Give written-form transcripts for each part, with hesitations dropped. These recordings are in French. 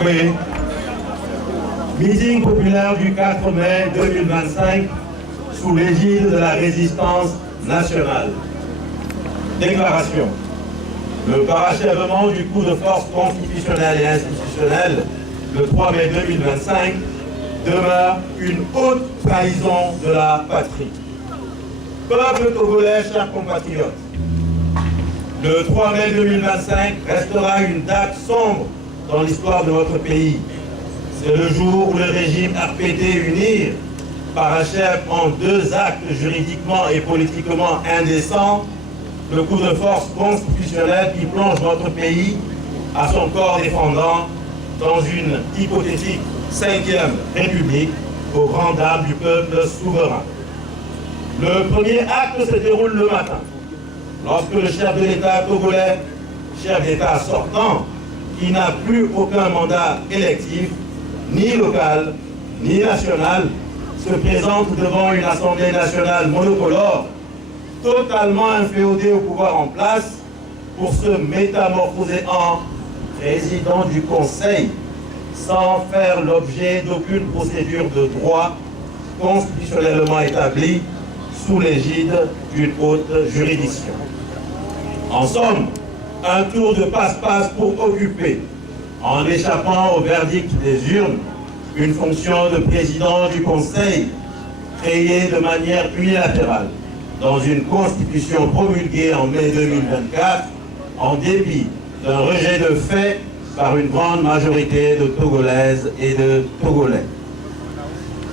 Akwe. Meeting populaire du 4 mai 2025 sous l'égide de la résistance nationale. Déclaration. Le parachèvement du coup de force constitutionnelle et institutionnelle le 3 mai 2025 demeure une haute trahison de la patrie. Peuple togolais, chers compatriotes, le 3 mai 2025 restera une date sombre dans l'histoire de votre pays. C'est le jour où le régime RPT UNIR parachève en 2 actes juridiquement et politiquement indécents le coup de force constitutionnel qui plonge notre pays à son corps défendant dans une hypothétique 5e République aux grandes dames du peuple souverain. Le premier acte se déroule le matin, lorsque le chef de l'État togolais, chef d'État sortant, qui n'a plus aucun mandat électif, ni local, ni national, se présente devant une Assemblée nationale monocolore, totalement inféodée au pouvoir en place, pour se métamorphoser en président du Conseil, sans faire l'objet d'aucune procédure de droit constitutionnellement établie sous l'égide d'une haute juridiction. En somme, un tour de passe-passe pour occuper, en échappant au verdict des urnes, une fonction de président du Conseil créée de manière unilatérale dans une constitution promulguée en mai 2024, en dépit d'un rejet de fait par une grande majorité de Togolaises et de Togolais.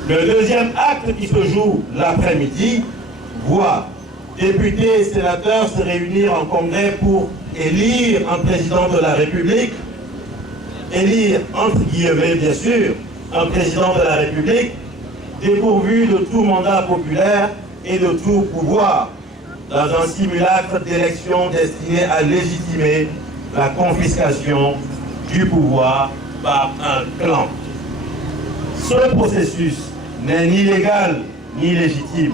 Le deuxième acte qui se joue l'après-midi voit députés et sénateurs se réunir en congrès pour élire un président de la République, élire, entre guillemets bien sûr, un président de la République dépourvu de tout mandat populaire et de tout pouvoir, dans un simulacre d'élection destiné à légitimer la confiscation du pouvoir par un clan. Ce processus n'est ni légal ni légitime.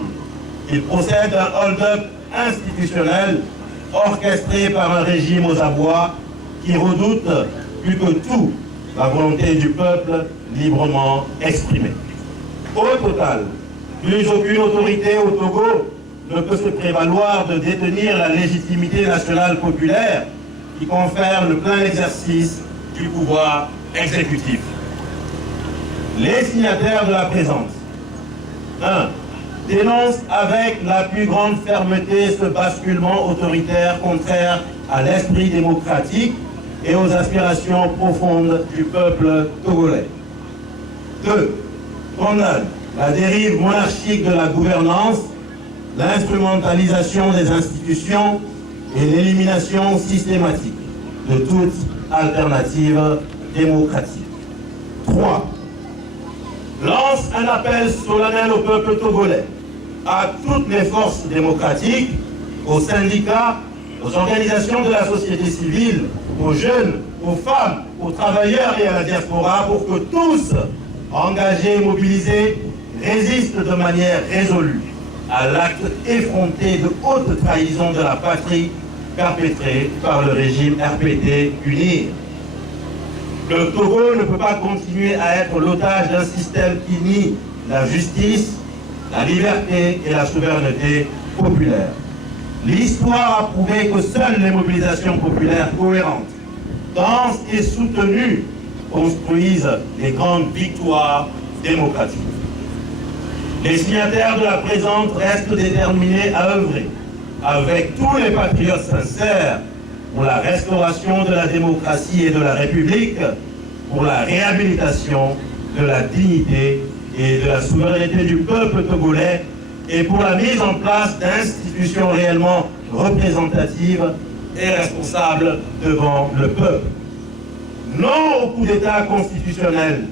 Il procède d'un hold-up institutionnel orchestré par un régime aux abois qui redoute plus que tout la volonté du peuple librement exprimée. Au total, plus aucune autorité au Togo ne peut se prévaloir de détenir la légitimité nationale populaire qui confère le plein exercice du pouvoir exécutif. Les signataires de la présente 1. Dénoncent avec la plus grande fermeté ce basculement autoritaire contraire à l'esprit démocratique et aux aspirations profondes du peuple togolais. 2. Condamnent la dérive monarchique de la gouvernance, l'instrumentalisation des institutions et l'élimination systématique de toute alternative démocratique. 3. Lance un appel solennel au peuple togolais, à toutes les forces démocratiques, aux syndicats, aux organisations de la société civile, aux jeunes, aux femmes, aux travailleurs et à la diaspora pour que tous, engagés et mobilisés, résistent de manière résolue à l'acte effronté de haute trahison de la patrie perpétré par le régime RPT UNIR. Le Togo ne peut pas continuer à être l'otage d'un système qui nie la justice, la liberté et la souveraineté populaire. L'histoire a prouvé que seules les mobilisations populaires cohérentes, denses et soutenues construisent les grandes victoires démocratiques. Les signataires de la présente restent déterminés à œuvrer avec tous les patriotes sincères pour la restauration de la démocratie et de la République, pour la réhabilitation de la dignité et de la souveraineté du peuple togolais et pour la mise en place d'institutions réellement représentatives et responsables devant le peuple. Non au coup d'État constitutionnel,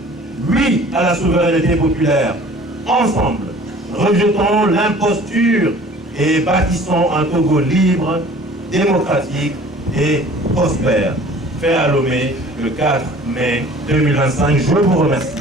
oui à la souveraineté populaire. Ensemble, rejetons l'imposture et bâtissons un Togo libre, démocratique et prospère. Fait à Lomé le 4 mai 2025. Je vous remercie.